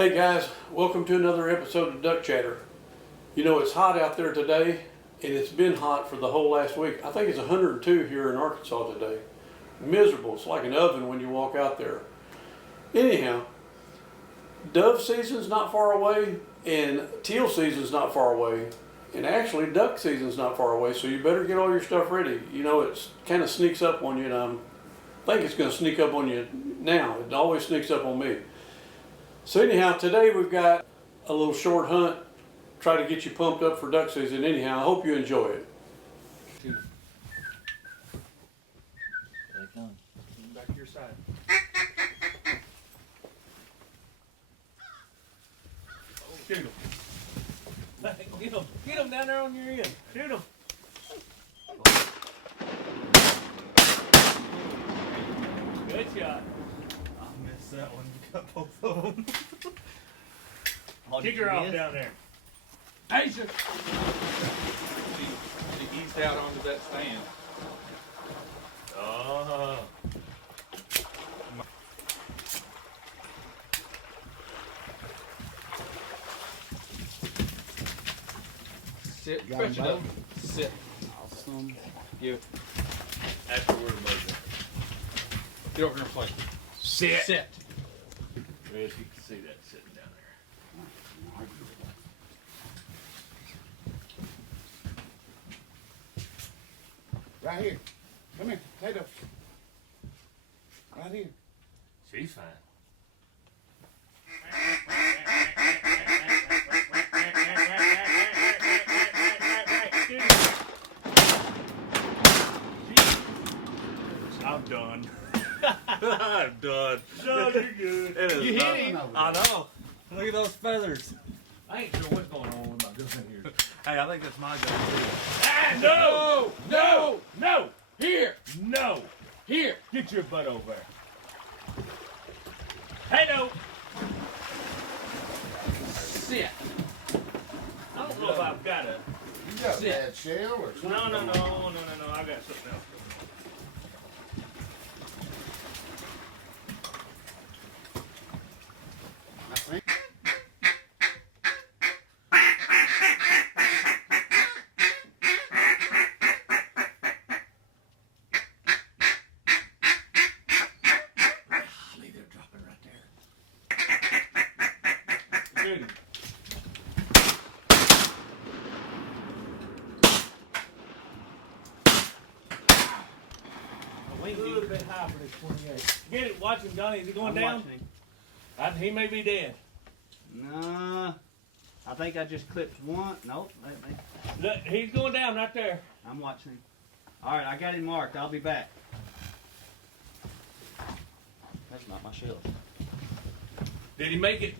Hey guys, welcome to another episode of Duck Chatter. You know, it's hot out there today, and it's been hot for the whole last week. I think it's 102 here in Arkansas today. Miserable. It's like an oven when you walk out there. Anyhow, dove season's not far away, and teal season's not far away, and actually duck season's not far away, so you better get all your stuff ready. You know, it kind of sneaks up on you, and I think it's going to sneak up on you now. It always sneaks up on me. So anyhow, today we've got a little short hunt, try to get you pumped up for duck season. Anyhow, I hope you enjoy it. There they come. Back to your side. Shoot him. Get him down there on your end. Shoot him. Good shot. I missed that one. You got both of them. Kick her off down there. Asia! She eased out onto that stand. Oh. Sit, Got stretch it them up. Sit. Awesome. You. After we're moving. Get over here and play. Sit. Sit. Yes, you can see that sitting down there. Right here. Come here. Tato. Right here. She's fine. I'm done. I'm done. No, you're good. It is You not- hit him. I know. Look at those feathers. I ain't sure what's going on with my gun here. Hey, I think that's my gun Ah, no! No! No! Here! No! Here! Get your butt over there. Hey, no! Sit. I don't know if I've got a... too. You got a bad shell or something? No. I got something else. I think. Golly, they're dropping right there. Good. A little bit high for this 28. Get it, watch him, Johnny. Is he going down? He may be dead. Nah, I think I just clipped one. Nope, Look, he's going down right there. I'm watching him. All right, I got him marked. I'll be back. That's not my shell. Did he make it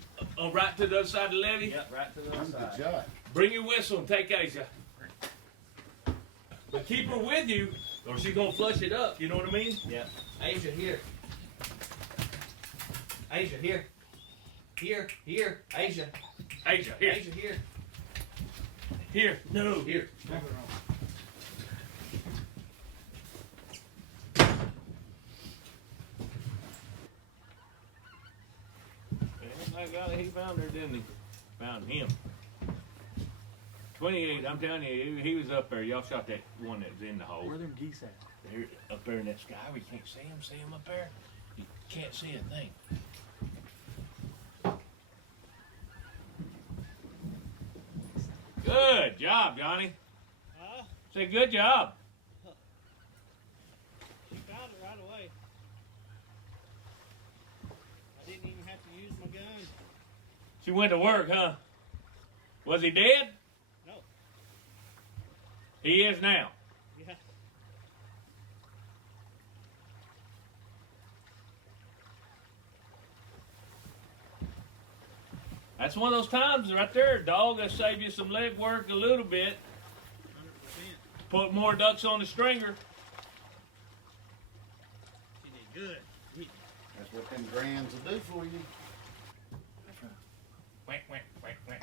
right to the other side of the levee? Yep, right to the That's other a good side. shot. Bring your whistle and take Asia. But keep her with you, or she's gonna flush it up. You know what I mean? Yep. Asia, here. Asia, here. Here, Asia. Asia, here. Asia, here. Here. No. Here. My God, he found her, didn't he? Found him. 28, I'm telling you, he was up there. Y'all shot that one that was in the hole. Where them geese at? They're up there in that sky. We can't see him. See him up there? You can't see a thing. Good job, Johnny. Say good job. She found it right away. I didn't even have to use my gun. She went to work, huh? Was he dead? No. He is now. Yeah. That's one of those times right there, dog. That'll save you some leg work a little bit. 100%. Put more ducks on the stringer. She did good. That's what them grands will do for you. Whack, whack, whack, whack.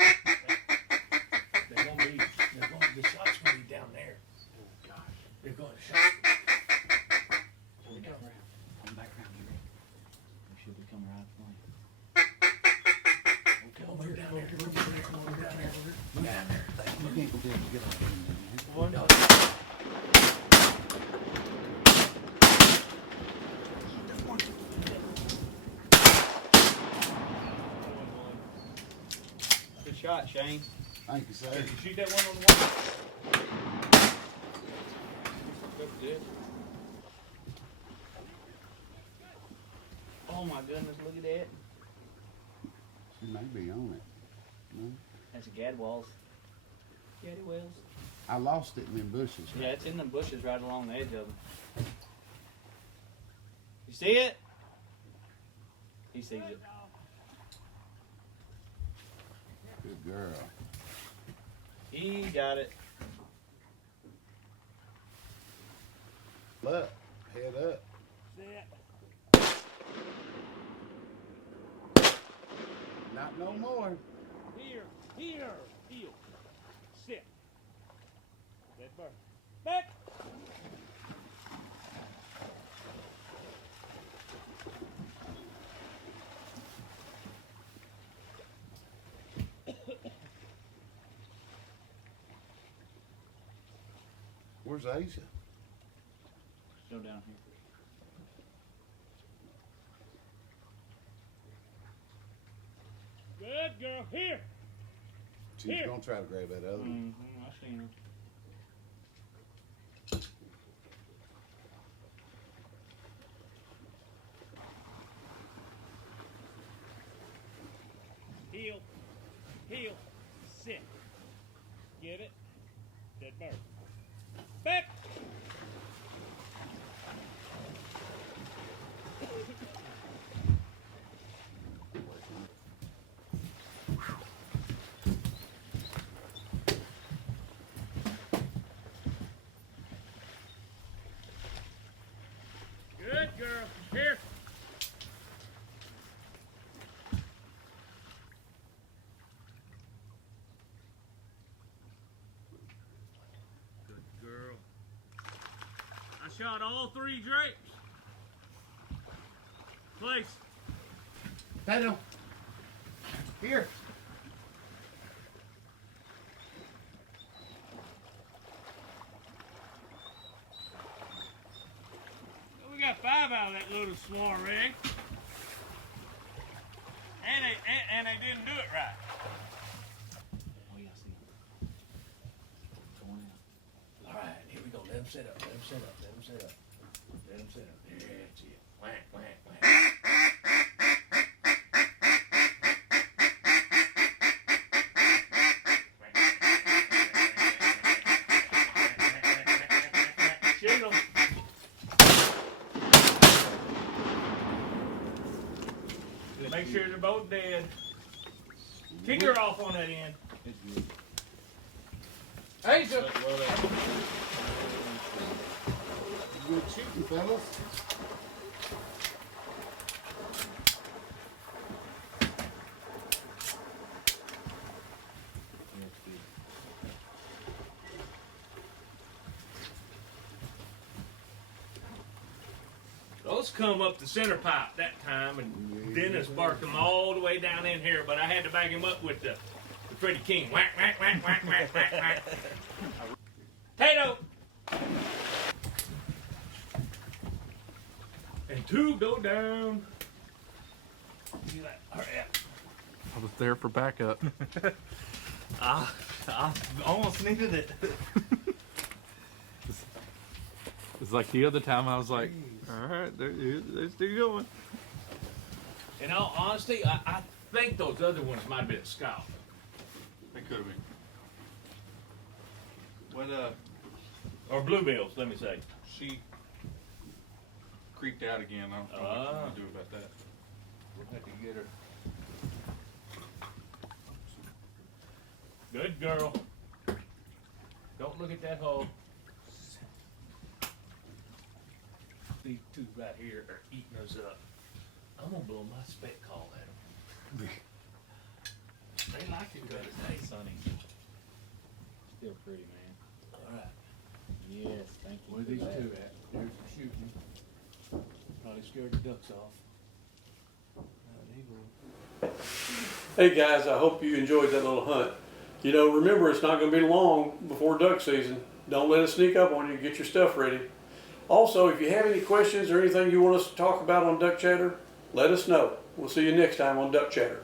The shots gonna be down there. Oh gosh. They're going to shot. Come back around here. We should be coming right Get on in there. One. Good shot, Shane. Thank you, sir. Did you shoot that one on the wall? Oh my goodness, look at that. She may be on it. No? That's a Gadwalls. Gadwalls. I lost it in them bushes. Yeah, it's in the bushes right along the edge of them. You see it? He sees it. Good girl. He got it. Up. Head up. Not no more. Here, heel. Sit. That bird. Back. Where's Asia? Go down here. Good girl. Here. She's Here. gonna try to grab that other one. I seen her. Heel. Sit. Get it? Dead bird. Back. Good girl. Here. Good girl. I shot all 3 drapes. Place. Tato. Here. We got 5 out of that little swarm, Rick. And they didn't do it right. Oh yeah, I see him. Going out. All right, here we go. Let him set up. Let him set up. Let him set up. Let him set up. That's it. Whack, whack, whack. Shoot him. Make sure they're both dead. Kick her off on that end. Asia! Good shooting, fellas. Those come up the center pipe that time, and Dennis barked them all the way down in here, but I had to back him up with the Freddie King. Whack, whack, whack, whack, whack, whack, whack. Tato! And 2 go down. See that? Hurry up. I was there for backup. I almost needed it. It's like the other time I was like, all right, they're still going. In all honesty, I think those other ones might have been scout. They could have been. What Or bluebills, let me say. She creeped out again. I don't know what I'm going to do about that. We'll have to get her. Good girl. Don't look at that hole. These 2 right here are eating us up. I'm gonna blow my spec call at them. They like it good today. Sunny. Still pretty, man. All right. Yes, thank you. Where for these 2 that. at? There's the shooting. Probably scared the ducks off. Hey guys, I hope you enjoyed that little hunt. You know, remember, it's not going to be long before duck season. Don't let it sneak up on you. Get your stuff ready. Also, if you have any questions or anything you want us to talk about on Duck Chatter, let us know. We'll see you next time on Duck Chatter.